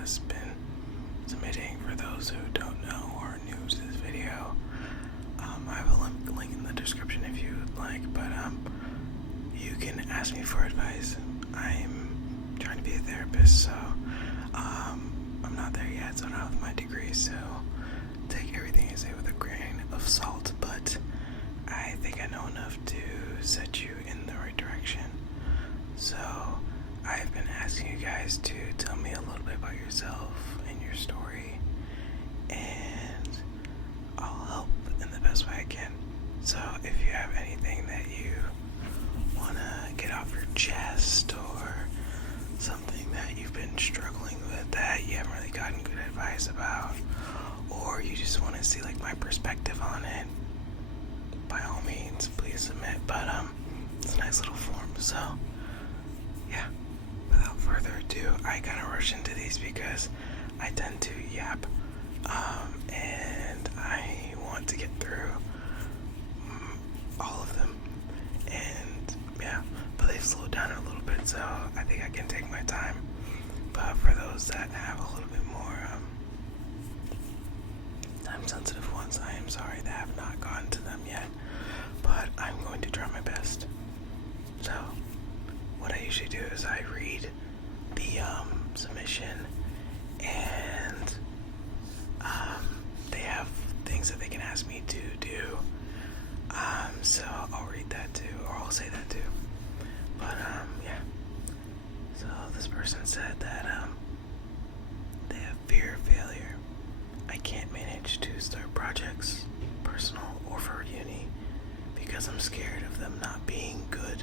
has been submitting. For those who don't know or are new to this video, I have a link in the description if you would like, but you can ask me for advice. I'm trying to be a therapist, so I'm not there yet, so I don't have my degree, so take everything I say with a grain of salt, but I think I know enough to set you in the right direction. So I've been asking you guys to tell me a little bit about yourself and your story, and I'll help in the best way I can. So if you have anything that you want to get off your chest, or something that you've been struggling with that you haven't really gotten good advice about, or you just want to see like my perspective on it, by all means please submit. But it's a nice little form, so yeah, without further ado, I kind of rush into these because I tend to yap, and I want to get through all of them, and yeah, but they've slowed down a little bit, so I think I can take my time. But for those that have a little bit more time-sensitive ones, I am sorry that I have not gotten to them yet, but I'm going to try my best. So what I usually do is I read the submission, and they have things that they can ask me to do. So I'll read that too, or I'll say that too. But yeah. So this person said that they have fear of failure. I can't manage to start projects, personal or for uni, because I'm scared of them not being good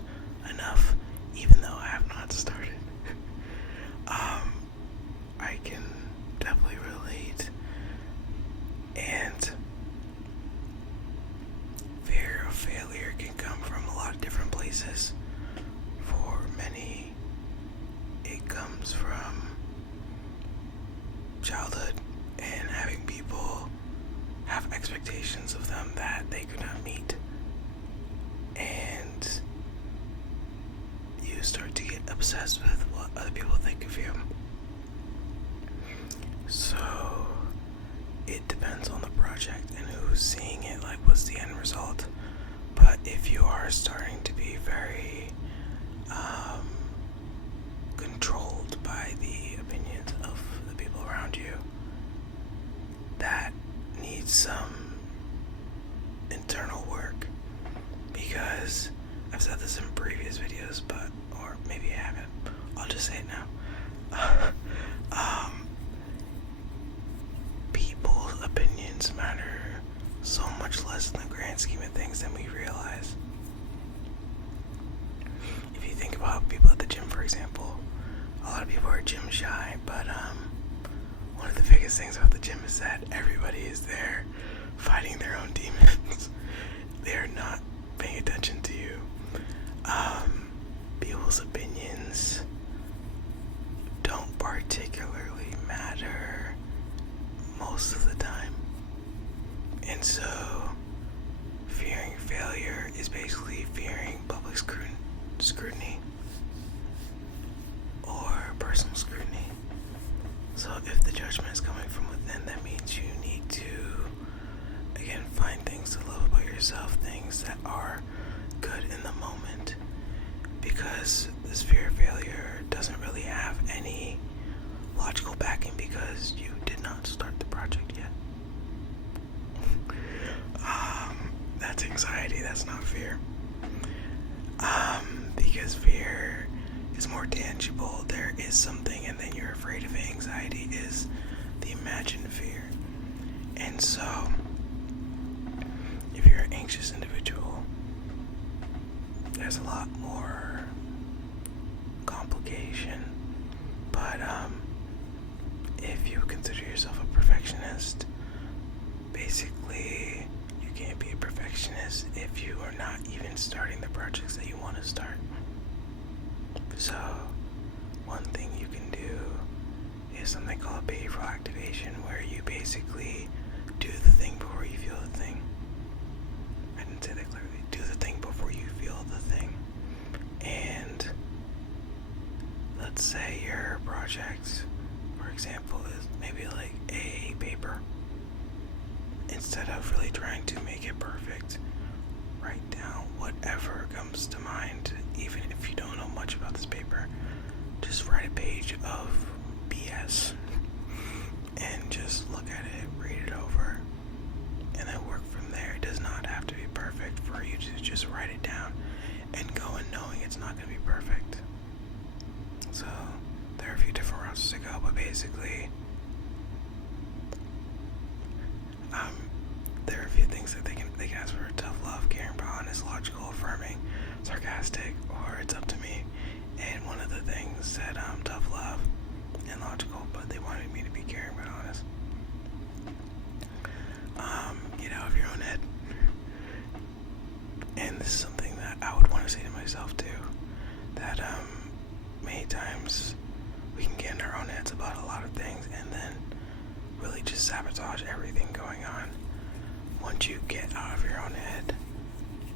enough, even though I have not started. I can definitely relate, and fear of failure can come from a lot of different places. For many, it comes from childhood and having people have expectations of them that they could not meet, and you start to get obsessed with what other people think of you. So it depends on the project and who's seeing it, like what's the end result. But if you are starting to be very controlled by the opinions of the people around you, that needs some internal work, because I've said this in previous videos, but, or maybe I haven't, I'll just say it now. People's opinions matter so much less in the grand scheme of things than we realize. If you think about people at the gym, for example, a lot of people are gym shy, but one of the biggest things about the gym is that everybody is there fighting their own demons. They're not paying attention to you. People's opinions don't particularly matter most of the time. And so fearing failure is basically fearing public scrutiny or personal scrutiny. So if the judgment is coming from within, that means you need to, again, find things to love about yourself, things that are good in the moment, because this fear of failure doesn't really have any logical backing, because you did not start the project yet. That's anxiety, that's not fear. Because fear is more tangible. There is something, and then you're afraid of it. Anxiety is the imagined fear. And so, if you're an anxious individual, there's a lot more complication. But if you consider yourself a perfectionist, basically you can't be a perfectionist if you are not even starting the projects that you want to start. So one thing you can do is something called behavioral activation, where you basically do the thing before you feel the thing. I didn't say that clearly. Do the thing before you feel the thing. And let's say your project, for example is maybe like a paper. Instead of really trying to make it perfect, write down whatever comes to mind, even if you don't know much about this paper. Just write a page of BS and just look at it, read it over, and then work from there. It does not have to be perfect for you to just write it down and go in knowing it's not going to be perfect. So there are a few different routes to go, but basically there are a few things that they can ask for: tough love, caring, honest, logical, affirming, sarcastic, or it's up to me. And one of the things said tough love and logical, but they wanted me to be caring but honest. Get out of your own head. And this is something that I would want to say to myself too, that many times we can get in our own heads about a lot of things and then really just sabotage everything going on. Once you get out of your own head,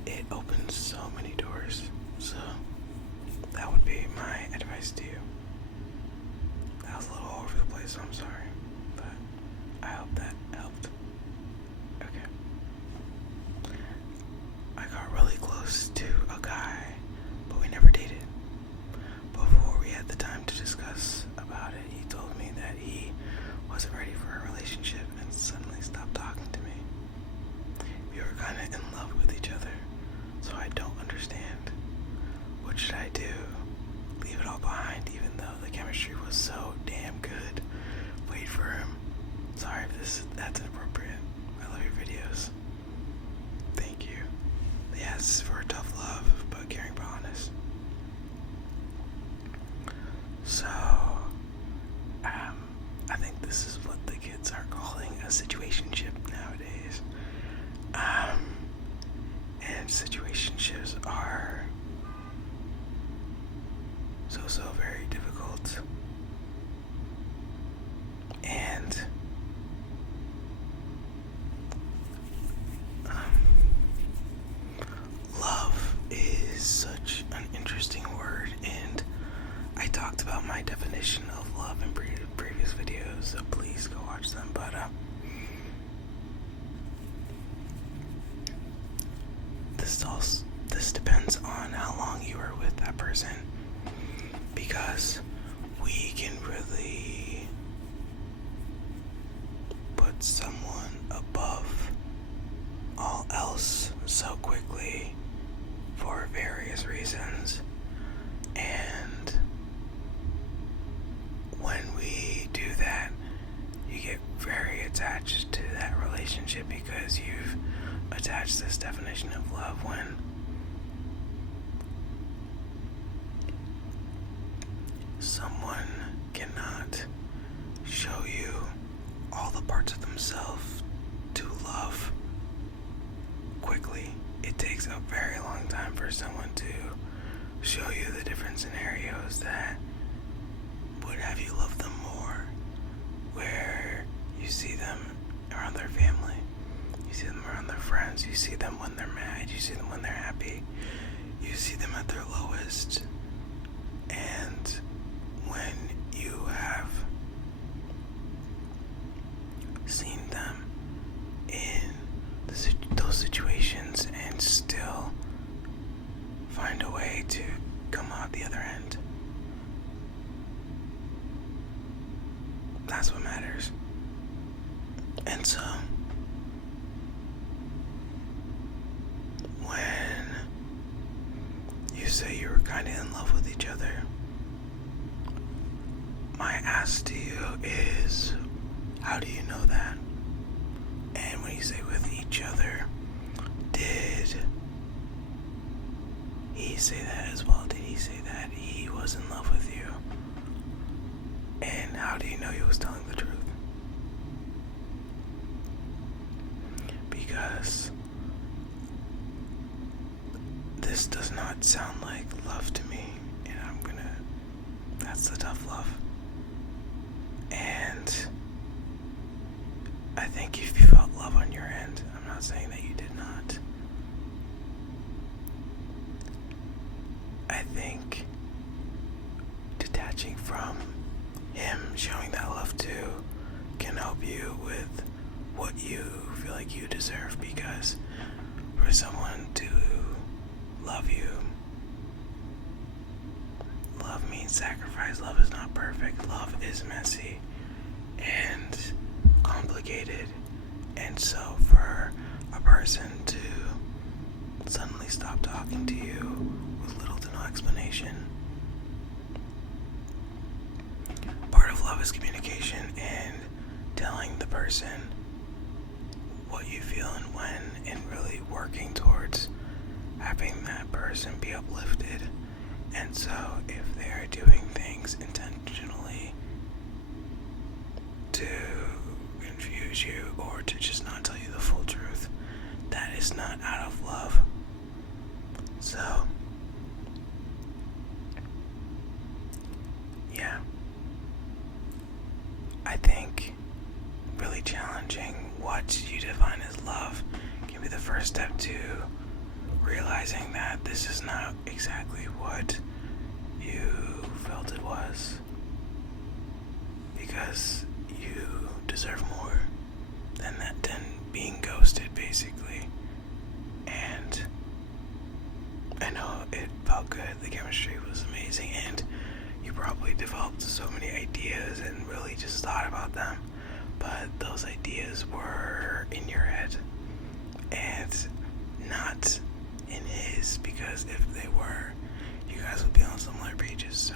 it opens so many doors. So that would be my advice to you. That was a little all over the place, so I'm sorry, but I hope that helped. Okay. I got really close to a guy, but we never dated. Before we had the time to discuss about it, he told me that he wasn't ready for a relationship and suddenly stopped talking to me. We were kind of in love with each other, so I don't understand. What should I do? Leave it all behind, even though the chemistry was so damn good. Wait for him. Sorry if that's inappropriate. I love your videos. Thank you. Yes, for tough love, but caring but honest. So, I think this is what the kids are calling a situationship nowadays. And situationships are so very difficult. And love is such an interesting word, and I talked about my definition of love in previous videos, so please go watch them. But this depends on how long you are with that person, because we can really put someone above all else so quickly for various reasons. And when we do that, you get very attached to that relationship because you've attached this definition of love, when someone cannot show you all the parts of themselves to love quickly. It takes a very long time for someone to show you the different scenarios that would have you love them more, where you see them around their family, you see them around their friends, you see them when they're mad, you see them when they're happy, you see them at their lowest. And when you have seen them in those situations and still find a way to come out the other end, that's what matters. And so when you say you were kind of in love with each other, my ask to you is, how do you know that? And when you say with each other, did he say that as well? Did he say that he was in love with you? And how do you know he was telling the truth? Because this does not sound like love to me, and that's the tough love. And I think if you felt love on your end, I'm not saying that you did not. I think detaching from him showing that love to can help you with what you feel like you deserve, because for someone to love you, love means sacrifice. Love is not perfect. Love is messy and complicated. And so for a person to suddenly stop talking to you with little to no explanation, part of love is communication and telling the person what you feel and when, and really working towards having that person be uplifted. And so if they're doing things intentionally to confuse you or to just not tell you the full truth, that is not out of love. So yeah, I think really challenging what you define as love can be the first step to realizing that this is not exactly what you felt it was, because you deserve more than that, than being ghosted, basically. And I know it felt good, the chemistry was amazing, and you probably developed so many ideas and really just thought about them, but those ideas were in your head and not in his, because if they were, you guys would be on similar pages. So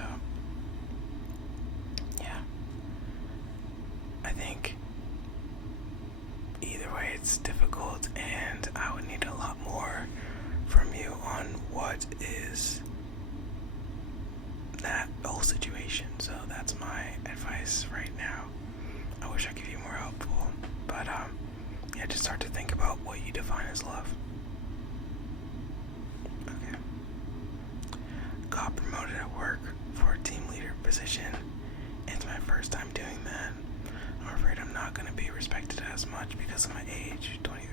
yeah, I think either way it's difficult, and I would need a lot more from you on what is that whole situation. So that's my advice right now. I wish I could be more helpful, but yeah, just start to think about what you define as love. Okay. Got promoted at work for a team leader position. It's my first time doing that. I'm afraid I'm not going to be respected as much because of my age, 23,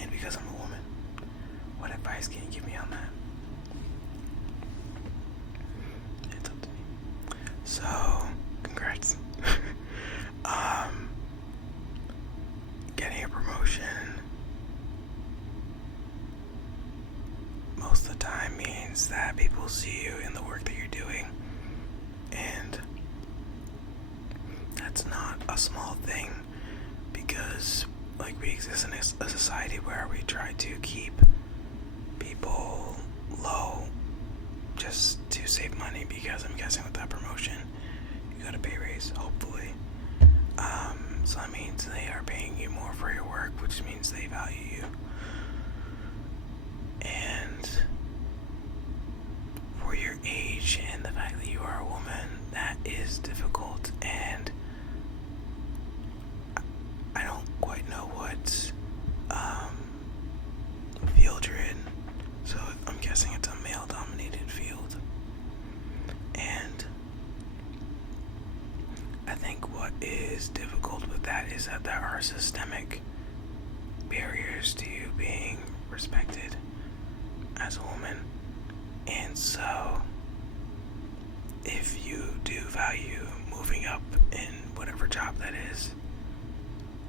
and because I'm a woman. What advice can you give me on that? It's up to me. So, congrats. Getting a promotion most of the time means that people see you in the work that you're doing, and that's not a small thing, because like we exist in a society where we try to keep people low just to save money, because I'm guessing with that promotion you got a pay raise, hopefully. So that means they are paying you more for your work, which means they value you. And for your age and the fact that you are a woman, that is difficult, and I don't quite know what field you're in, so I'm guessing it's a male-dominated field. And I think what is difficult with that is that there are systemic barriers to you being respected as a woman. And so if you do value moving up in whatever job that is,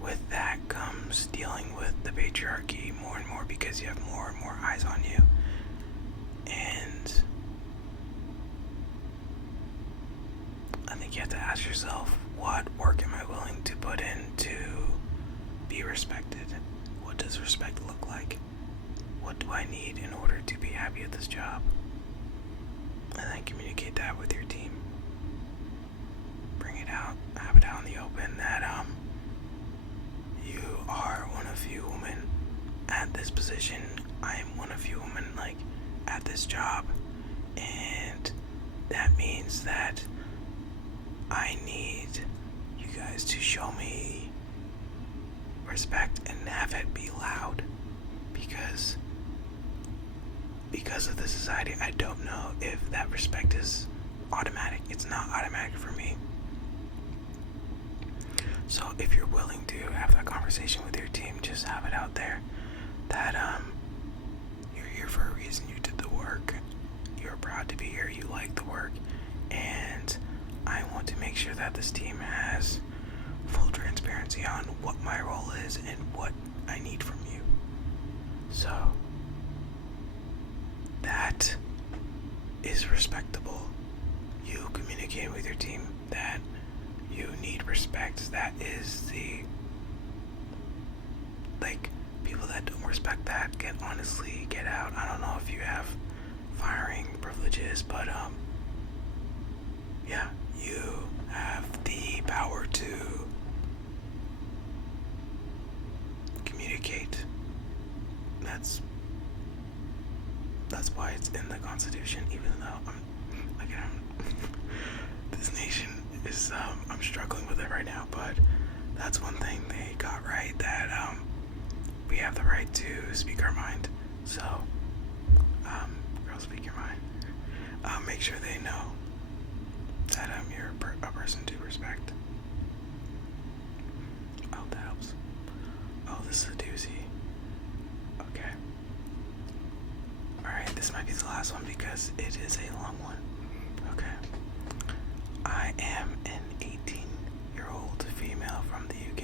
with that comes dealing with the patriarchy more and more, because you have more and more eyes on you. And I think you have to ask yourself, what work am I willing to put in to be respected? What does respect look like? What do I need in order to be happy at this job? And then communicate that with your team. Bring it out, have it out in the open that you are one of few women at this position. I am one of few women at this job, and that means that I need you guys to show me respect and have it be loud, because of the society, I don't know if that respect is automatic. It's not automatic for me. So if you're willing to have that conversation with your team, just have it out there that you're here for a reason. You did the work, you're proud to be here, you like the work, and I want want to make sure that this team has full transparency on what my role is and what I need from you. So that is respectable. You communicate with your team that you need respect. That is the, people that don't respect that can honestly get out. I don't know if you have firing privileges, but yeah, you have the power to communicate. That's why it's in the Constitution, even though this nation is, I'm struggling with it right now, but that's one thing they got right, that we have the right to speak our mind. So, girls, speak your mind. Make sure they know that you're a person to respect. I hope that helps. Oh, this is a doozy. Okay. Alright, this might be the last one because it is a long one. Okay. I am an 18-year-old female from the UK,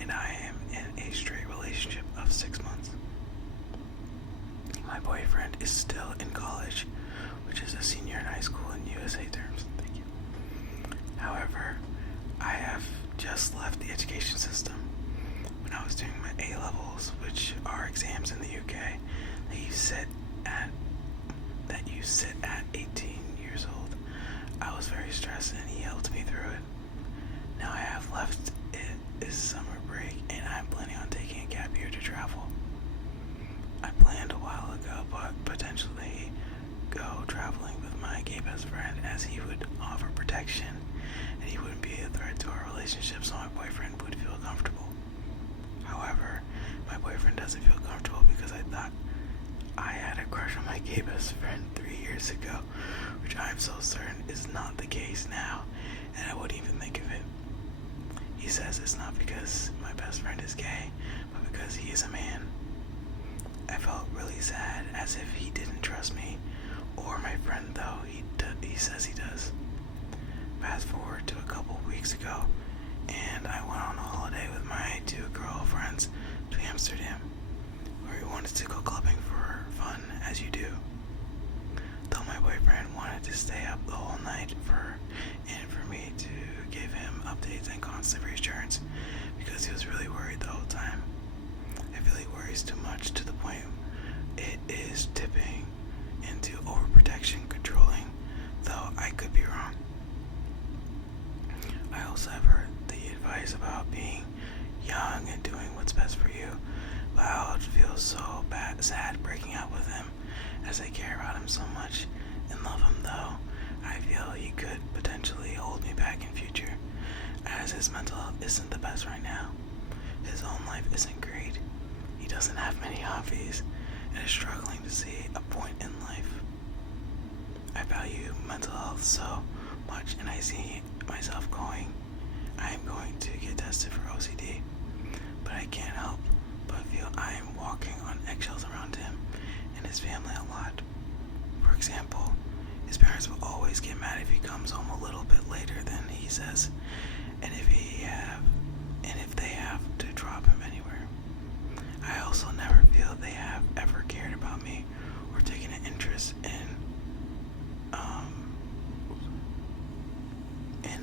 and I am in a straight relationship of 6 months. My boyfriend is still in college, which is a senior in high school in USA terms. Thank you. However, I have just left the education system. When I was doing my A-levels, which are exams in the UK that you sit at 18 years old, I was very stressed and he helped me through it. Now I have left it this summer break and I'm planning on taking a gap year to travel. I planned a while ago, but potentially go traveling with my gay best friend, as he would offer protection and he wouldn't be a threat to our relationship, so my boyfriend would feel comfortable. However, my boyfriend doesn't feel comfortable because I thought I had a crush on my gay best friend 3 years ago, which I'm so certain is not the case now, and I wouldn't even think of it. He says it's not because my best friend is gay, but because he is a man. I felt really sad, as if he didn't trust me or my friend, though he says he does. Fast forward to a couple weeks ago, and I went on a holiday with my 2 girlfriends to Amsterdam, where we wanted to go clubbing for fun, as you do. Though my boyfriend wanted to stay up the whole night for me to give him updates and constant reassurance, because he was really worried the whole time. I feel he worries too much, to the point it is tipping into overprotection, controlling, though I could be wrong. I also have heard the advice about being young and doing what's best for you, but I would feel so sad breaking up with him, as I care about him so much and love him, though I feel he could potentially hold me back in future, as his mental health isn't the best right now. His home life isn't great. He doesn't have many hobbies and is struggling to see a point in life. I value mental health so much, and I see myself I am going to get tested for OCD, but I can't help but feel I am walking on eggshells around him and his family a lot. For example, his parents will always get mad if he comes home a little bit later than he says, and if they have to drop him anywhere. I also never feel they have ever cared about me or taken an interest in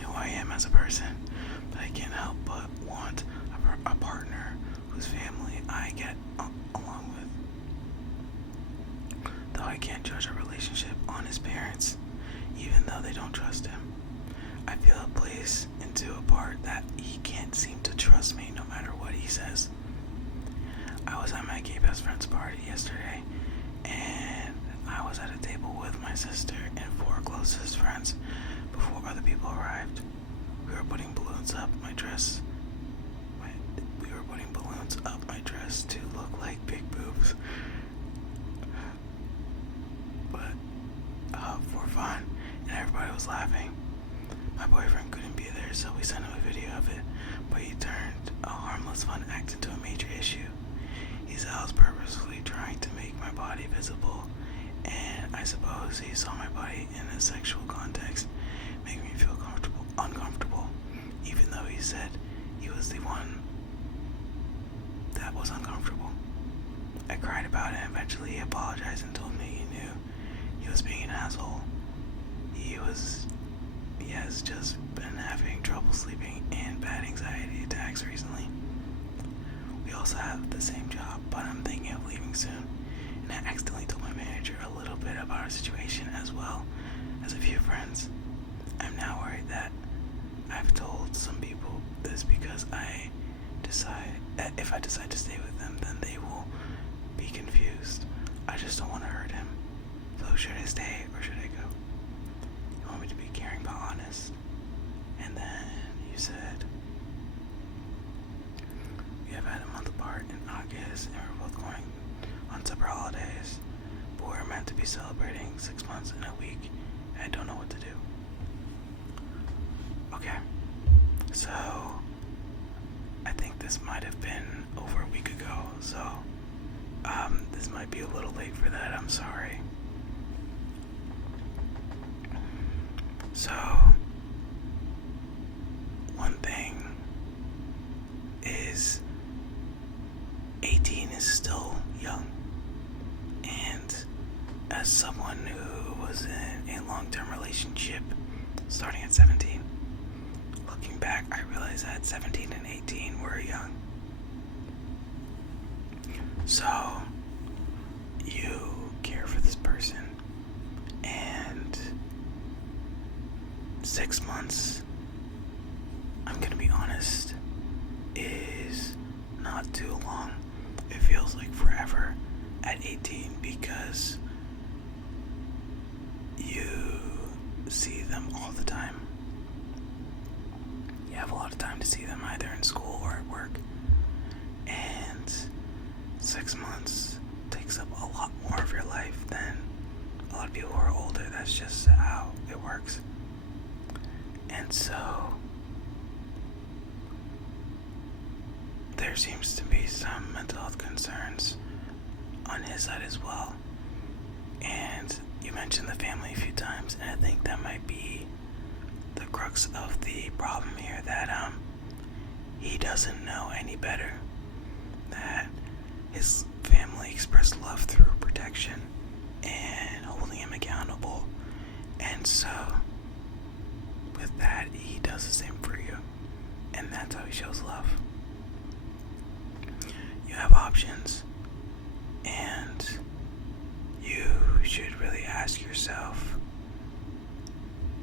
who I am as a person, but I can't help but want a partner whose family I get along with. Though I can't judge a relationship on his parents, even though they don't trust him, I feel it plays into a part that he can't seem to trust me no matter what he says. I was at my gay best friend's party yesterday, and I was at a table with my sister and 4 closest friends before other people arrived. We were putting balloons up my dress. To look like big boobs, but for fun, and everybody was laughing. My boyfriend couldn't be there, so we sent him a video of it, but he turned a harmless fun act into a major issue. He said I was purposefully trying to make my body visible, and I suppose he saw my body in a sexual context, making me feel comfortable apologized and told me he knew he was being an asshole. He has just been having trouble sleeping and bad anxiety attacks recently. We also have the same job, but I'm thinking of leaving soon, and I accidentally told my manager a little bit about our situation as well as a few friends. I'm now worried that I've told some people this because if I decide to stay with them, then they will be confused. I just don't want to hurt him. So should I stay or should I go? You want me to be caring but honest? And then you said, we have had a month apart in August and we're both going on separate holidays, but we're meant to be celebrating 6 months in a week. I don't know what to do. Okay, so I think this might have been over a week ago, so this might be a little late for that. I'm sorry. So one thing is 18 is still young, and as someone who was in a long-term relationship starting at 17, looking back, I realized that 17 and 18 were young. So, you care for this person, and 6 months, I'm gonna be honest, is not too long. It feels like forever at 18 because you see them all the time. You have a lot of time to see them either in school or at work, and 6 months takes up a lot more of your life than a lot of people who are older. That's just how it works. And so there seems to be some mental health concerns on his side as well. And you mentioned the family a few times, and I think that might be the crux of the problem here, that he doesn't know any better, that his family expressed love through protection and holding him accountable, and so with that he does the same for you, and that's how he shows love. You have options, and you should really ask yourself,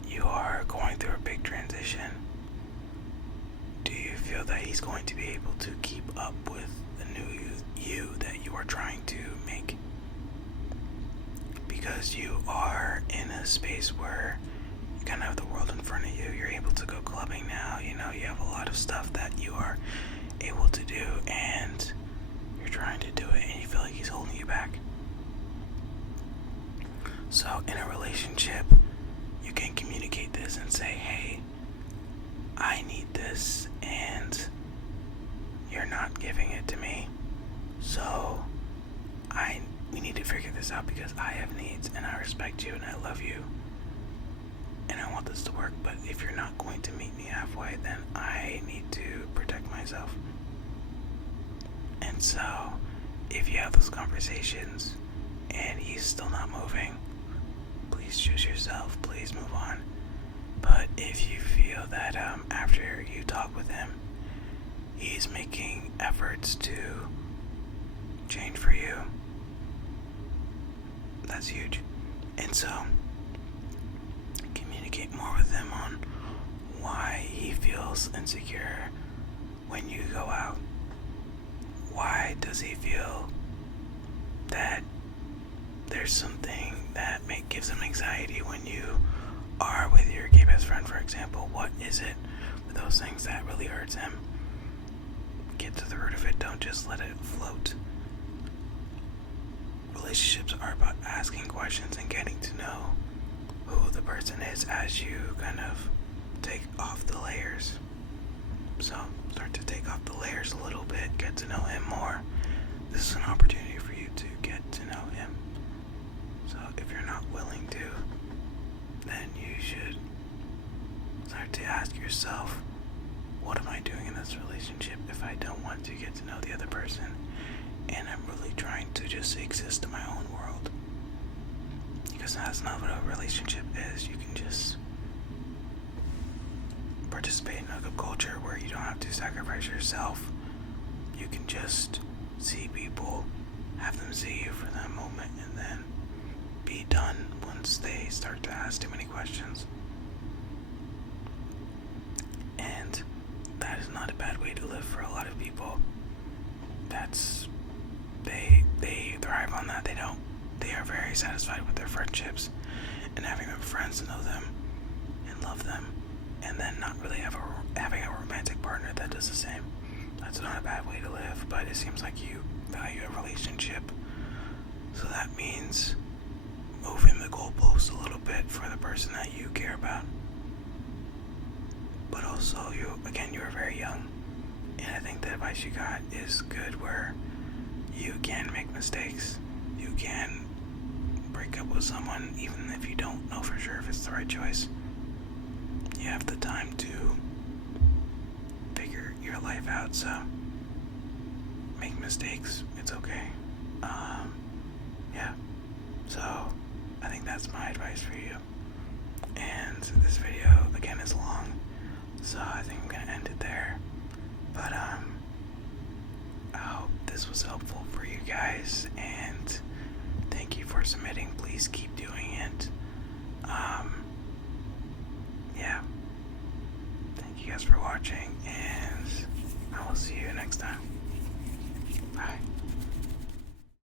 you are going through a big transition. Do you feel that he's going to be able to keep up with the new you that you are trying to make? Because you are in a space where you kind of have the world in front of you. You're able to go clubbing now. You have a lot of stuff that you are able to do, and you're trying to do it, and you feel like he's holding you back. So in a relationship, you can communicate this and say, hey, I need this and you're not giving it to me, so we need to figure this out because I have needs and I respect you and I love you and I want this to work, but if you're not going to meet me halfway, then I need to protect myself. And so if you have those conversations and he's still not moving, please choose yourself, please move on. But if you feel that after you talk with him, he's making efforts to change for you, that's huge. And so communicate more with him on why he feels insecure when you go out. Why does he feel that there's something that gives him anxiety when you are with your gay best friend, for example? What is it with those things that really hurts him? Get to the root of it. Don't just let it float. Relationships are about asking questions and getting to know who the person is as you kind of take off the layers. So start to take off the layers a little bit, get to know him more. This is an opportunity for you to get to know him. So if you're not willing to, then you should start to ask yourself, what am I doing in this relationship if I don't want to get to know the other person and I'm really trying to just exist in my own world? Because that's not what a relationship is. You can just participate in a culture where you don't have to sacrifice yourself. You can just see people, have them see you for that moment, and then be done once they start to ask too many questions. And that is not a bad way to live for a lot of people. They thrive on that. They are very satisfied with their friendships and having them friends and know them and love them, and then not really having a romantic partner that does the same. That's not a bad way to live, but it seems like you value a relationship. So that means moving the goalposts a little bit for the person that you care about. But also, you are very young, and I think the advice you got is good, where you can make mistakes. You can break up with someone even if you don't know for sure if it's the right choice. You have the time to figure your life out, so make mistakes. It's okay. Yeah. So I think that's my advice for you. And this video again is long, so I think I'm gonna end it there. But I hope this was helpful for you guys, and thank you for submitting. Please keep doing it. Yeah. Thank you guys for watching, and I will see you next time. Bye.